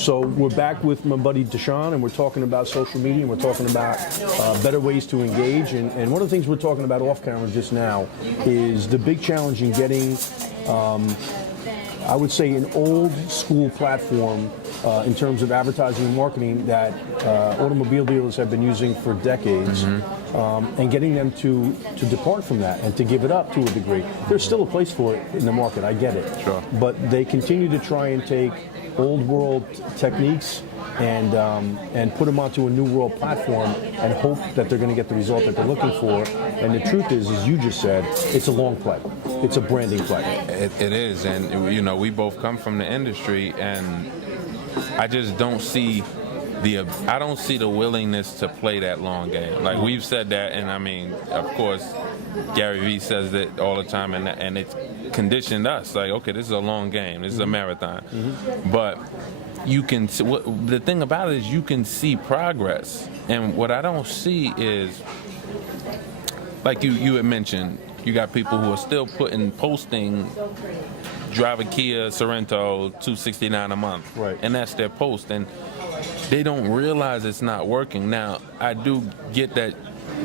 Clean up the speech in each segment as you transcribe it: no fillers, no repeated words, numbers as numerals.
So we're back with my buddy Deshone, and we're talking about social media, and we're talking about better ways to engage. And one of the things we're talking about off camera just now is the big challenge in getting, I would say, an old school platform in terms of advertising and marketing that automobile dealers have been using for decades, and getting them to depart from that and to give it up to a degree. There's still a place for it in the market, I get it. Sure. But they continue to try and take old world techniques and put them onto a new world platform and hope that they're going to get the result that they're looking for. And the truth is, as you just said, it's a long play. It's a branding play. It is, and you know, we both come from the industry, and I just don't see the willingness to play that long game. Like we've said that, and I mean, of course, Gary Vee says that all the time, and it's conditioned us. Like, okay, this is a long game. This is a marathon. But you can see, the thing about it is you can see progress, and what I don't see is, like you had mentioned, you got people who are still posting drive a Kia Sorento $269 a month, right? And that's their post, and they don't realize it's not working. Now, I do get that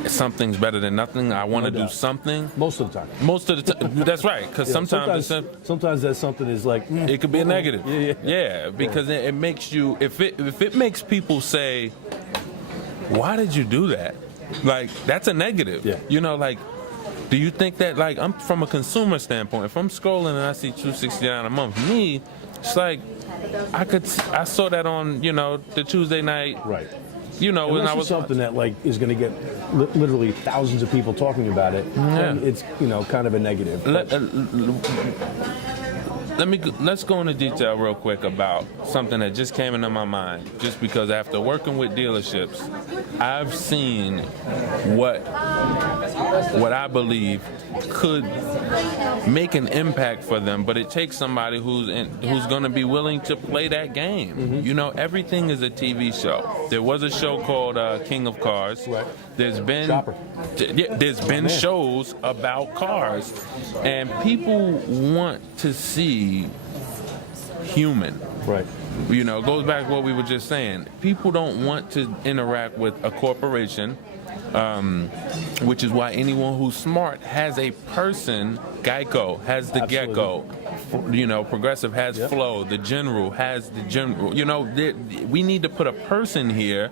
something's better than nothing. I want to do something. Most of the time. Most of the time. That's right. Because sometimes that something is like it could be a negative. Yeah, because it makes you. If it makes people say, "Why did you do that?" Like that's a negative. Yeah. You know, like. Do you think that, like, I'm from a consumer standpoint, if I'm scrolling and I see $269 a month, me, it's like, I saw that on, you know, the Tuesday night. Right. You know, when I was something that like is going to get literally thousands of people talking about it. Yeah. And it's, you know, kind of a negative. Let's go into detail real quick about something that just came into my mind. Just because after working with dealerships, I've seen what I believe could make an impact for them, but it takes somebody who's going to be willing to play that game. You know, everything is a TV show. There was a show called King of Cars. Right. There's been shows about cars, and people want to see human. Right. You know, it goes back to what we were just saying. People don't want to interact with a corporation, which is why anyone who's smart has a person. Geico has the Gecko. You know, Progressive has Flow. The General has the General. You know, we need to put a person here.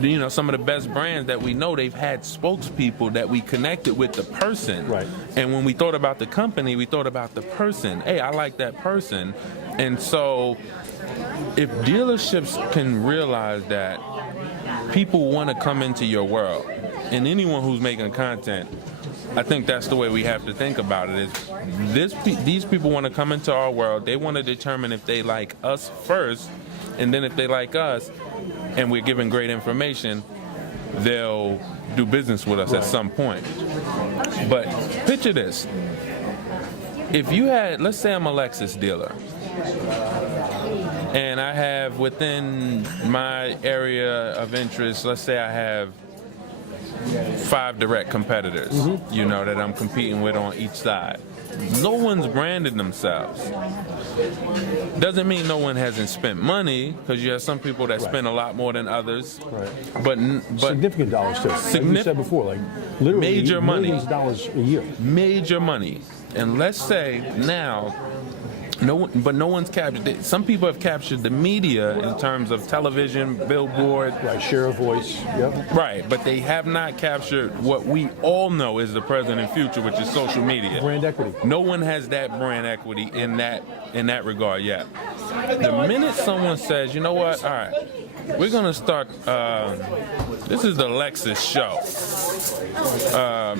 You know, some of the best brands that we know, they've had spokespeople that we connected with the person. Right. And when we thought about the company, we thought about the person. Hey, I like that person. And so if dealerships can realize that people want to come into your world, and anyone who's making content, I think that's the way we have to think about it. Is these people want to come into our world, they want to determine if they like us first, and then if they like us, and we're giving great information, they'll do business with us at some point. But picture this. If you had, let's say I'm a Lexus dealer, and I have within my area of interest, let's say I have 5 direct competitors, you know, that I'm competing with on each side. No one's branded themselves. Doesn't mean no one hasn't spent money, because you have some people that spend a lot more than others. Right. But significant dollars too. Like you said before, like literally major money, millions of dollars a year. Major money. And let's say now, no one's captured it. Some people have captured the media in terms of television, billboard, right, share of voice, right, but they have not captured what we all know is the present and future, which is social media. Brand equity. No one has that brand equity in that regard yet. The minute someone says, you know what, all right, we're gonna start. This is the Lexus show,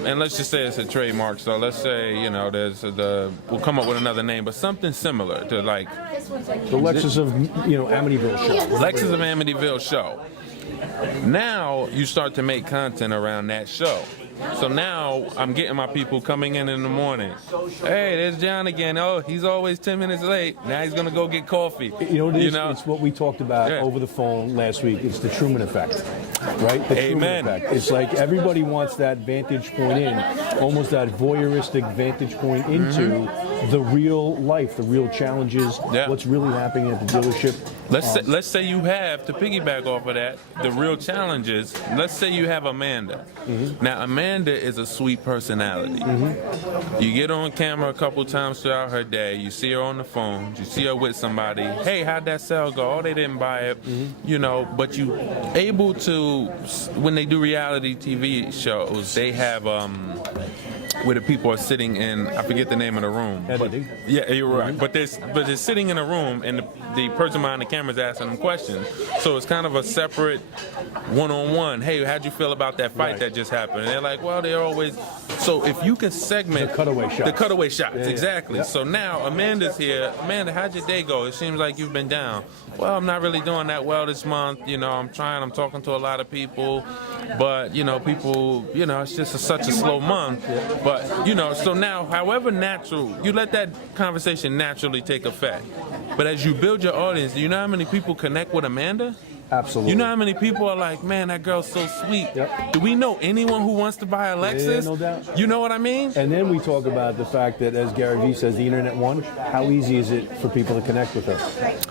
and let's just say it's a trademark. So let's say, you know, we'll come up with another name, but something similar to like the Lexus of, you know, Amityville show. Lexus of Amityville show. Now you start to make content around that show. So now I'm getting my people coming in the morning. Hey, there's John again. Oh, he's always 10 minutes late. Now he's going to go get coffee. You know what it is? It's what we talked about over the phone last week. It's the Truman effect, right? The Amen. Truman effect. It's like everybody wants that vantage point in, almost that voyeuristic vantage point into the real life, the real challenges, what's really happening at the dealership. Let's say you have, to piggyback off of that, the real challenges. Let's say you have Amanda. Now, Amanda is a sweet personality. You get on camera a couple times throughout her day. You see her on the phone. You see her with somebody. Hey, how'd that sale go? Oh, they didn't buy it. You know, but you able to, when they do reality TV shows, they have where the people are sitting in, I forget the name of the room. But, yeah, you're right. But they're sitting in a room, and the person behind the camera is asking them questions. So it's kind of a separate one-on-one. Hey, how'd you feel about that fight that just happened? And they're like, well, they're always. So if you can segment the cutaway shots, exactly. So now Amanda's here. Amanda, how'd your day go? It seems like you've been down. Well, I'm not really doing that well this month. You know, I'm talking to a lot of people, but people, it's just such a slow month. But, so now, however natural, you let that conversation naturally take effect. But as you build your audience, do you know how many people connect with Amanda? Absolutely. You know how many people are like, man, that girl's so sweet. Do we know anyone who wants to buy a Lexus? Yeah, no doubt. You know what I mean? And then we talk about the fact that, as Gary Vee says, the internet won. How easy is it for people to connect with her?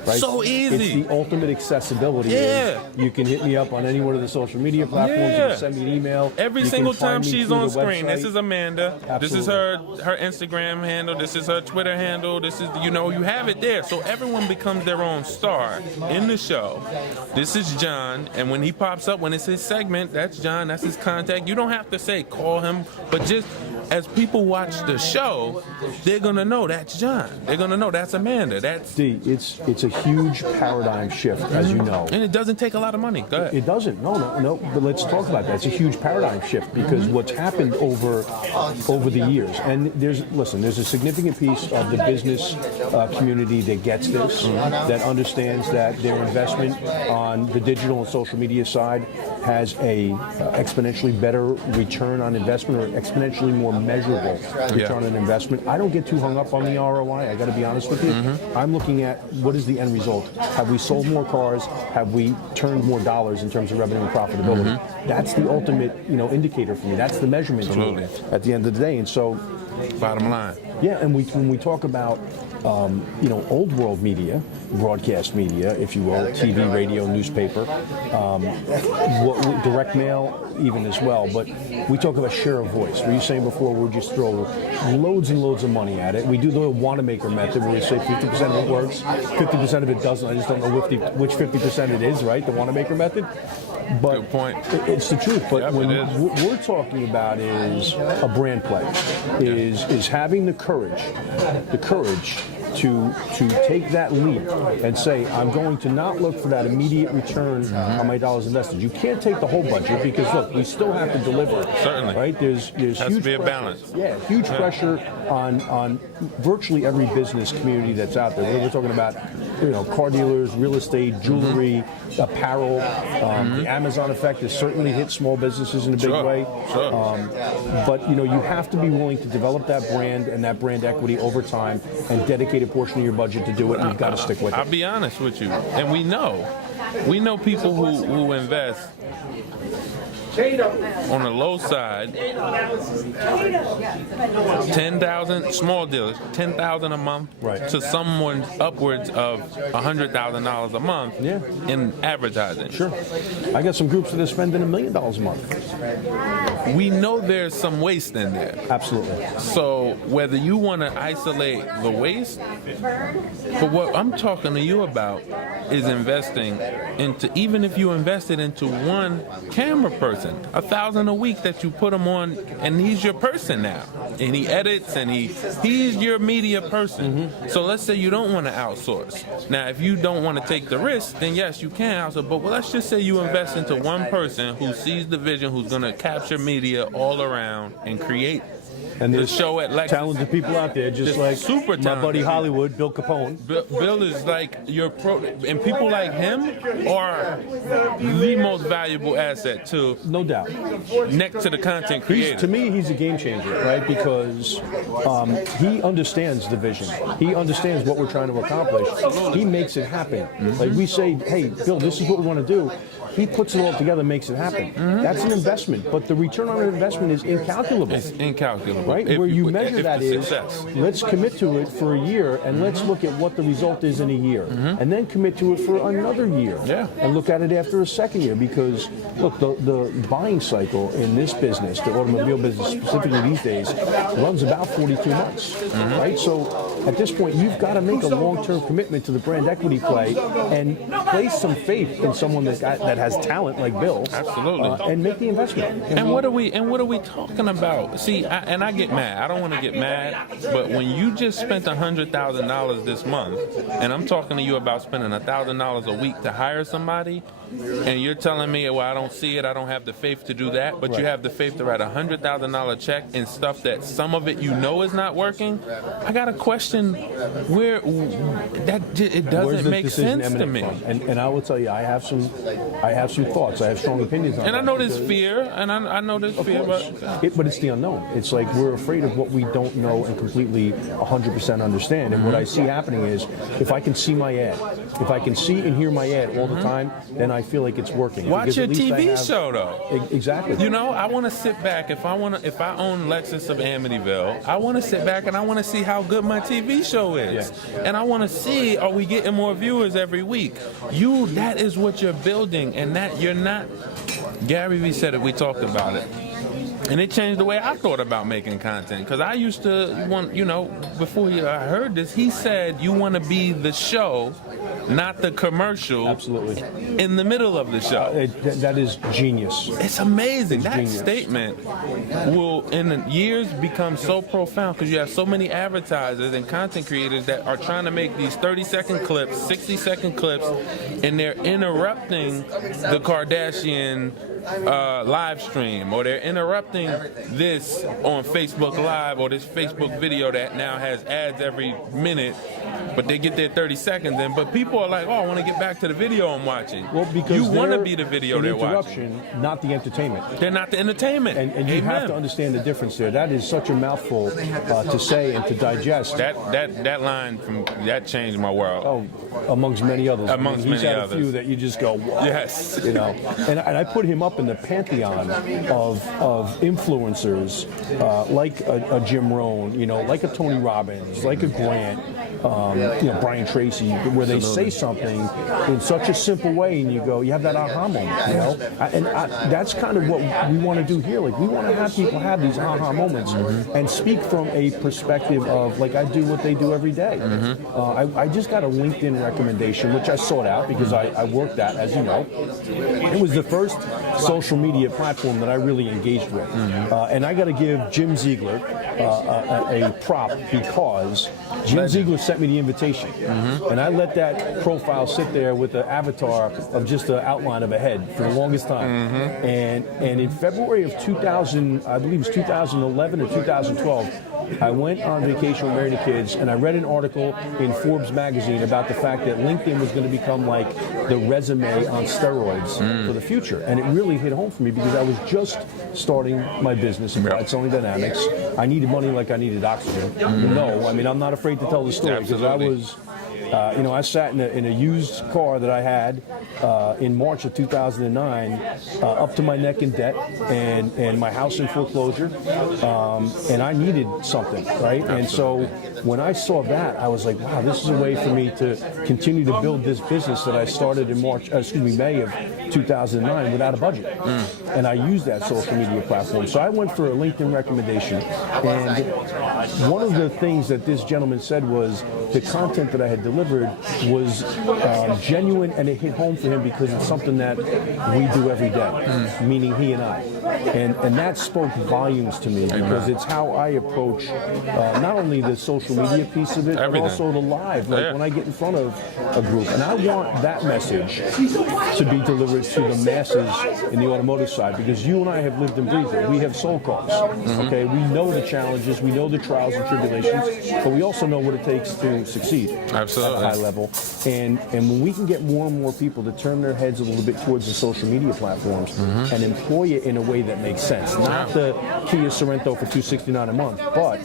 Right? So easy. It's the ultimate accessibility. Yeah. You can hit me up on any one of the social media platforms. You can send me an email. Every single time she's on screen, website. This is Amanda. Absolutely. This is her Instagram handle. This is her Twitter handle. This is, you have it there. So everyone becomes their own star in the show. This is John. And when he pops up, when it's his segment, that's John, that's his contact. You don't have to say call him, but just as people watch the show, they're gonna know that's John. They're gonna know that's Amanda. That's it's a huge paradigm shift, as you know. And it doesn't take a lot of money. Go ahead. It doesn't. No. But let's talk about that. It's a huge paradigm shift because what's happened over the years, and there's a significant piece of the business community that gets this, that understands that their investment on the digital and social media side has a exponentially better return on investment, or exponentially more measurable return on investment. I don't get too hung up on the ROI. I got to be honest with you. I'm looking at what is the end result. Have we sold more cars? Have we turned more dollars in terms of revenue and profitability? That's the ultimate, indicator for me. That's the measurement tool at the end of the day. And so, bottom line. Yeah, and when we talk about old world media, broadcast media, if you will, TV, radio, newspaper, direct mail, even as well. But we talk about share of voice. Were you saying before we'll just throw loads and loads of money at it? We do the Wanamaker method where we say 50% of it works, 50% of it doesn't. I just don't know which 50% it is, right? The Wanamaker method. But good point. It's the truth. But what we're talking about is a brand play, is having the courage to take that leap and say, I'm going to not look for that immediate return on my dollars invested. You can't take the whole budget because, look, we still have to deliver. Certainly. Right? There's has huge to be a pressure. balance. Yeah, huge pressure on virtually every business community that's out there. We're talking about car dealers, real estate, jewelry, apparel. The Amazon effect has certainly hit small businesses in a big way. But you have to be willing to develop that brand and that brand equity over time and dedicate a portion of your budget to do it, and you've got to stick with it. I'll be honest with you, and we know people who invest on the low side, 10,000 small dealers, 10,000 a month, to someone upwards of $100,000 a month in advertising. Sure, I got some groups that are spending $1 million a month. We know there's some waste in there. Absolutely. So whether you want to isolate the waste, but what I'm talking to you about is investing into, even if you invested into one camera person, $1,000 a week that you put him on, and he's your person now, and he edits, and he's your media person. So let's say you don't want to outsource. Now, if you don't want to take the risk, then yes, you can outsource. But let's just say you invest into one person who sees the vision, who's going to capture media all around and create. And there's show at Lexus. Talented people out there, just like super my buddy Hollywood, Bill Capone. Bill is like your pro, and people like him are the most valuable asset to, no doubt, next to the content creator. To me, he's a game changer, right? Because he understands the vision. He understands what we're trying to accomplish. He makes it happen. Like we say, hey, Bill, this is what we want to do. He puts it all together, makes it happen. That's an investment, but the return on an investment is incalculable. It's incalculable. right? If- Where you if measure the that is, success. let's commit to it for a year, and let's look at what the result is in a year, and then commit to it for another year, Yeah. and look at it after a second year. Because look, the buying cycle in this business, the automobile business specifically these days, runs about 42 months, right? So at this point, you've got to make a long-term commitment to the brand equity play and place some faith in someone that has talent like Bill, Absolutely. and make the investment. And what are we talking about? See, I get mad. I don't want to get mad, but when you just spent $100,000 this month, and I'm talking to you about spending $1,000 a week to hire somebody, and you're telling me, well, I don't see it, I don't have the faith to do that, but you have the faith to write a $100,000 check and stuff that some of it you know is not working, I got to question where that it Where's doesn't the make decision sense to emanate me. from? And I will tell you, I have some thoughts. I have strong opinions on And that. I know there's because- fear, and I know there's Of fear, course. But it's the unknown. It's like we're afraid of what we don't know and completely 100% understand. And what I see happening is, if I can see my ad, if I can see and hear my ad all the time, then I feel like it's working. watch Because your at least I TV have- show though. Exactly. You know, I want to sit back. If I own Lexus of Amityville, I want to sit back and I want to see how good my TV show is, and I want to see, are we getting more viewers every week? That is what you're building, and that you're not. Gary Vee said it. We talked about it. And it changed the way I thought about making content. Because I used to want, before I heard this, he said you want to be the show, not the commercial. Absolutely. In the middle of the show. That is genius. It's amazing. That genius. statement will, in the years, become so profound because you have so many advertisers and content creators that are trying to make these 30-second clips, 60-second clips, and they're interrupting the Kardashian live stream, or they're interrupting this on Facebook Live, or this Facebook video that now has ads every minute, but they get their 30 seconds in. But people are like, oh, I want to get back to the video I'm watching. Well, because you want to they're be the video an they're watching. interruption, not the entertainment. They're not the entertainment. And you have to understand the difference there. That is such a mouthful to say and to digest. That line that changed my world. Oh, amongst many others. Amongst he's many had others. a few that you just go, wow. Yes. And I put him up in the pantheon of influencers like a Jim Rohn, like a Tony Robbins, like a Grant, Brian Tracy, where they say something in such a simple way, and you have that aha moment, that's kind of what we want to do here. Like, we want to have people have these aha moments and speak from a perspective of, like, I do what they do every day. I just got a LinkedIn recommendation, which I sought out because I worked at, as you know. It was the first social media platform that I really engaged with. And I got to give Jim Ziegler a prop, because Jim Ziegler sent me the invitation. And I let that profile sit there with the avatar of just the outline of a head for the longest time. And in February of 2000, I believe it was 2011 or 2012, I went on vacation with Married to Kids, and I read an article in Forbes magazine about the fact that LinkedIn was going to become like the resume on steroids for the future. And it really hit home for me because I was just starting my business, Applied Selling Dynamics. I needed money like I needed oxygen. No, I mean, I'm not afraid to tell the story, because I was... I sat in a used car that I had in March of 2009, up to my neck in debt, and my house in foreclosure, and I needed something, right? And so when I saw that, I was like, wow, this is a way for me to continue to build this business that I started in May of 2009 without a budget. And I used that social media platform. So I went for a LinkedIn recommendation, and one of the things that this gentleman said was the content that I had delivered was genuine, and it hit home for him because it's something that we do every day, meaning he and I. And that spoke volumes to me, because it's how I approach not only the social media piece of it, but also the live, like when I get in front of a group. And I want that message to be delivered to the masses in the automotive side, because you and I have lived and breathed it. We have sold cars, okay? We know the challenges, we know the trials and tribulations, but we also know what it takes to succeed. Absolutely. Absolutely. a high level. And when we can get more and more people to turn their heads a little bit towards the social media platforms and employ it in a way that makes sense, not the Kia Sorento for $269 a month, but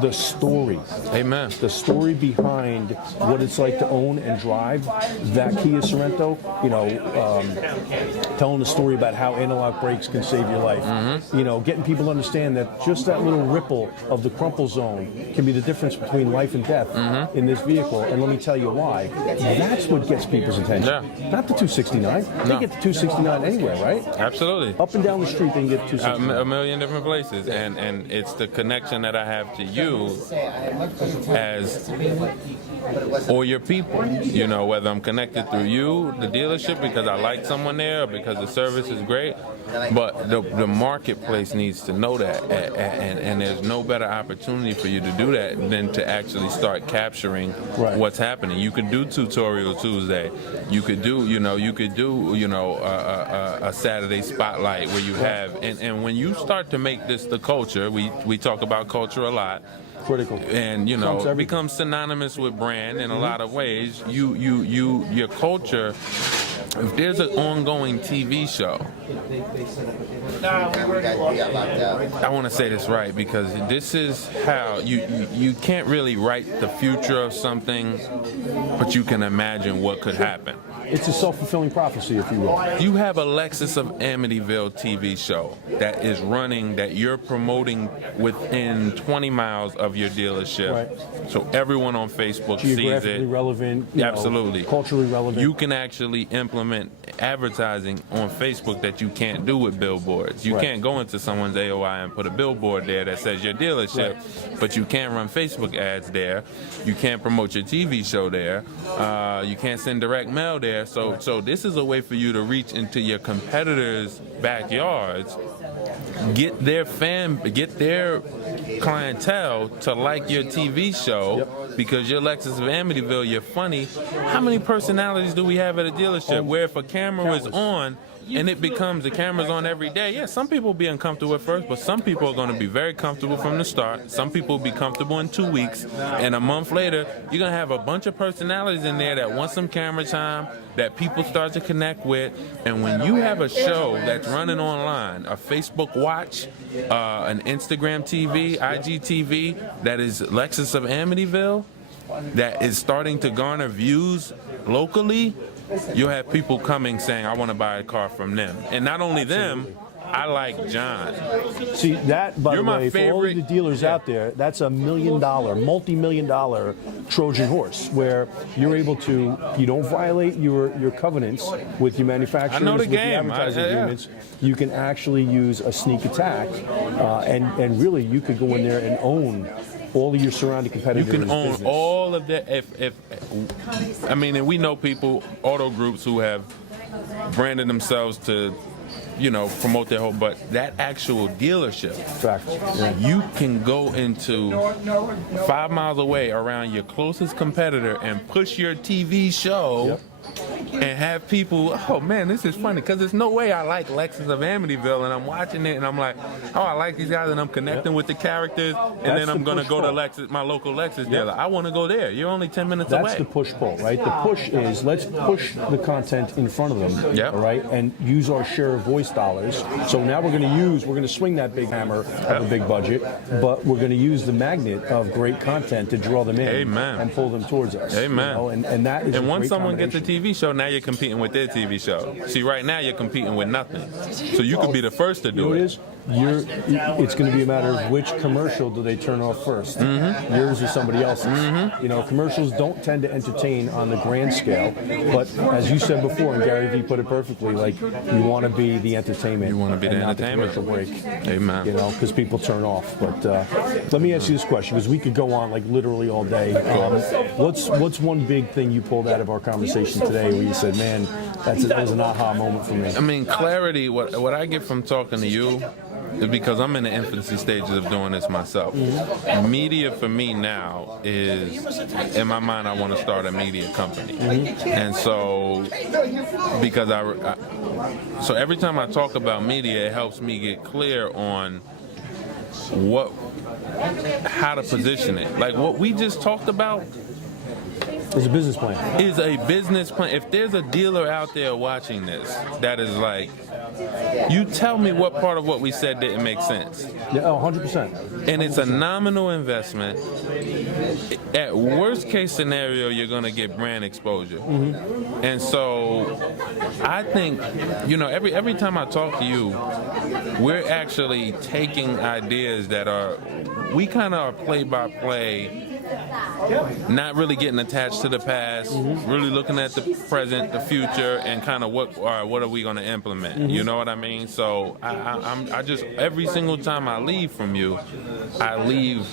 the story. Amen. The story behind what it's like to own and drive that Kia Sorento, you know, telling the story about how analog brakes can save your life. You know, getting people to understand that just that little ripple of the crumple zone can be the difference between life and death in this vehicle. And let me tell you why. That's what gets people's attention. Not the 269. They get the 269 anywhere, right? Absolutely. Up and down the street, they can get 269. A million different places, and it's the connection that I have to you as or your people. You know, whether I'm connected through you, the dealership, because I like someone there, or because the service is great. But the marketplace needs to know that, and there's no better opportunity for you to do that than to actually start capturing what's happening. You could do Tutorial Tuesday. You could do, a Saturday spotlight where you have, and when you start to make this the culture, we talk about culture a lot. Critical. And it becomes synonymous with brand in a lot of ways. Your culture. If there's an ongoing TV show, I want to say this right, because this is how you can't really write the future of something, but you can imagine what could happen. It's a self-fulfilling prophecy, if you will. You have a Lexus of Amityville TV show that is running, that you're promoting within 20 miles of your dealership. Right. So everyone on Facebook sees it. Geographically relevant. Absolutely. Culturally relevant. You can actually implement advertising on Facebook that you can't do with billboards. You can't go into someone's AOI and put a billboard there that says your dealership, but you can run Facebook ads there. You can't promote your TV show there. You can't send direct mail there. So this is a way for you to reach into your competitors' backyards, get their clientele to like your TV show, because you're Lexus of Amityville, you're funny. How many personalities do we have at a dealership where if a camera is on and it becomes the camera's on every day, some people will be uncomfortable at first, but some people are going to be very comfortable from the start. Some people will be comfortable in 2 weeks, and a month later, you're going to have a bunch of personalities in there that want some camera time, that people start to connect with. And when you have a show that's running online, a Facebook Watch, an Instagram TV, IGTV, that is Lexus of Amityville, that is starting to garner views locally, you'll have people coming saying, I want to buy a car from them. And not only them, I like John. See, that, by You're the my way, for all of the favorite- dealers out there, that's $1 million, multi-million-dollar Trojan horse, where you're able to, you don't violate your covenants with your manufacturers, I know the with the game. advertising Yeah. agreements. You can actually use a sneak attack, and really, you could go in there and own all of your surrounding competitors. You can own business. all of that. And we know people, auto groups who have branded themselves to, promote their whole, but that actual dealership, Fact. Yeah. you can go into 5 miles away around your closest competitor and push your TV show. And have people, oh man, this is funny, because there's no way I like Lexus of Amityville, and I'm watching it and I'm like, oh, I like these guys, and I'm connecting with the characters, and That's then I'm the going to go to push-pull. my local Lexus dealer. I want to go there. You're only 10 minutes away. That's the push-pull, right? The push is, let's push the content in front of them, Yep. all right, and use our share of voice dollars. So now we're going to swing that big hammer of a big budget, but we're going to use the magnet of great content to draw them in Amen. and pull them towards us. Amen. And that is And a once great someone gets a combination. TV show, now you're competing with their TV show. See, right now you're competing with nothing. So you could be the first to You know do what it it. is? It's going to be a matter of which commercial do they turn off first, yours or somebody else's. Commercials don't tend to entertain on the grand scale, but as you said before, and Gary Vee put it perfectly, like, you want to be the entertainment. You wanna be the and not entertainment. the commercial break. Amen. Because people turn off. But let me ask you this question, because we could go on like literally all day. What's one big thing you pulled out of our conversation today where you said, man, that was an aha moment for me? I mean, clarity, what I get from talking to you is because I'm in the infancy stages of doing this myself. Media for me now is, in my mind, I want to start a media company. And so, because so every time I talk about media, it helps me get clear on how to position it. Like what we just talked about, It's a business plan. Is a business plan. If there's a dealer out there watching this that is like, you tell me what part of what we said didn't make sense. Yeah, 100%. And it's a nominal investment. At worst case scenario, you're going to get brand exposure. Mm-hmm. And so I think, every time I talk to you, we're actually taking ideas that we kind of are play-by-play, not really getting attached to the past, really looking at the present, the future, and kind of what are we going to implement? You know what I mean? So I just, every single time I leave from you, I leave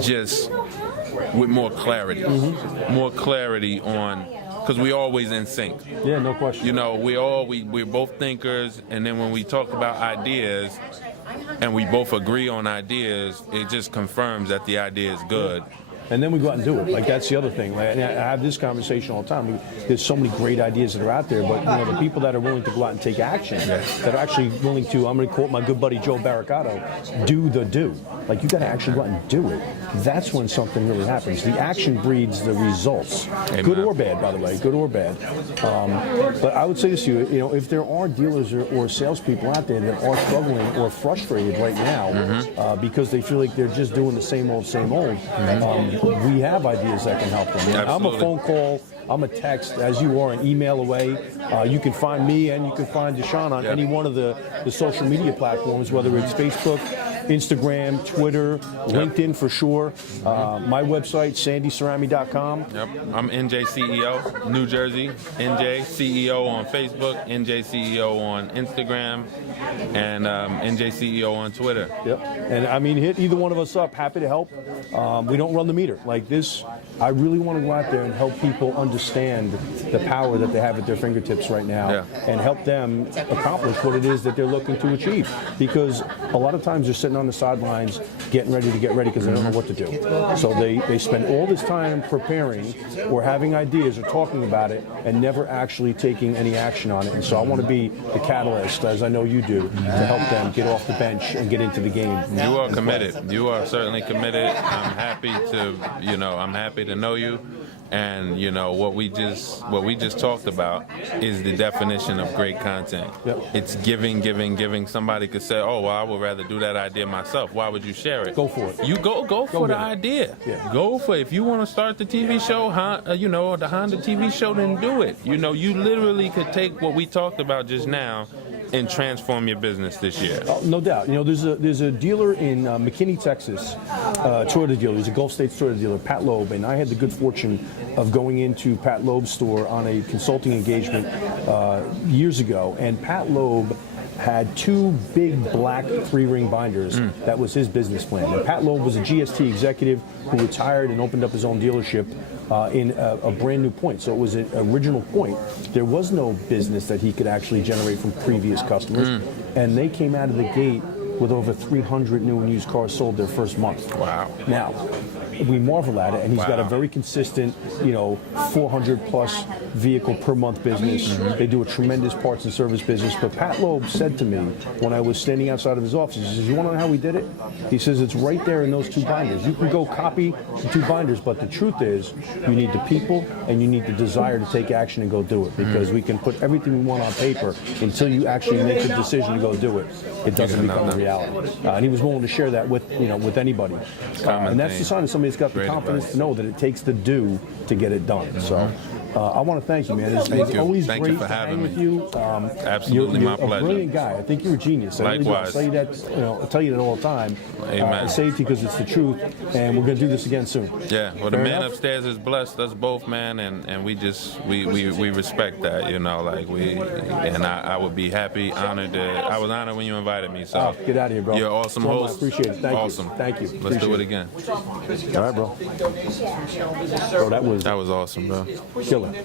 just with more clarity, on, because we're always in sync. Yeah, no question. We're both thinkers, and then when we talk about ideas, and we both agree on ideas, it just confirms that the idea is good. And then we go out and do it. Like, that's the other thing. Like, and I have this conversation all the time. There's so many great ideas that are out there, but the people that are willing to go out and take action, that are actually willing to, I'm going to quote my good buddy Joe Barricato, do the do. Like, you got to actually go out and do it. That's when something really happens. The action breeds the results. Amen. Good or bad, by the way, good or bad. But I would say this to you, if there are dealers or salespeople out there that are struggling or frustrated right now because they feel like they're just doing the same old, we have ideas that can help them. I'm a phone call, I'm a text, as you are, an email away. You can find me and you can find Deshone on any one of the social media platforms, whether it's Facebook, Instagram, Twitter, LinkedIn for sure. My website, sandycerami.com. Yep. I'm NJ CEO, New Jersey. NJ CEO on Facebook, NJ CEO on Instagram, and NJ CEO on Twitter. Yep. And I mean, hit either one of us up. Happy to help. We don't run the meter. Like this, I really want to go out there and help people understand the power that they have at their fingertips right now and help them accomplish what it is that they're looking to achieve. Because a lot of times they're sitting on the sidelines getting ready because they don't know what to do. So they spend all this time preparing or having ideas or talking about it and never actually taking any action on it. And so I want to be the catalyst, as I know you do, to help them get off the bench and get into the game. You are committed. You are certainly committed. I'm happy to know you. And what we just talked about is the definition of great content. Yep. It's giving. Somebody could say, "Oh, well, I would rather do that idea myself. Why would you share it?" Go for it. You go for the idea. Yeah. Go for it. If you want to start the TV show, the Honda TV show, then do it. You literally could take what we talked about just now and transform your business this year. No doubt. There's a dealer in McKinney, Texas, Toyota dealer. He's a Gulf States Toyota dealer, Pat Loeb, and I had the good fortune of going into Pat Loeb's store on a consulting engagement years ago, and Pat Loeb had two big black 3-ring binders. That was his business plan. And Pat Loeb was a GST executive who retired and opened up his own dealership in a brand new point. So it was an original point. There was no business that he could actually generate from previous customers. And they came out of the gate with over 300 new and used cars sold their first month. Wow. Now, we marvel at it, and he's got a very consistent, 400 plus vehicle per month business. They do a tremendous parts and service business. But Pat Loeb said to me when I was standing outside of his office, he says, "You want to know how we did it?" He says, "It's right there in those two binders. You can go copy the two binders, but the truth is you need the people and you need the desire to take action and go do it, because we can put everything we want on paper until you actually make the decision to go do it. It doesn't become a reality." And he was willing to share that with anybody. And that's the sign of somebody that's got the confidence to know that it takes the do to get it done. So I want to thank you, man. It's always great to hang with you. Absolutely, you're my pleasure. a brilliant guy. I think you're a genius. Likewise. I tell you that all the time. Amen. I say it to you because it's the truth, and we're going to do this again soon. Yeah. Well, the man upstairs has blessed us both, man, and we respect that. I would be happy, honored. I was honored when you invited me. So get out of here, bro. You're an awesome so host. Appreciate it. Thank awesome. you. Thank you. Let's do it again. All right, bro. Bro, that was awesome, bro. killer.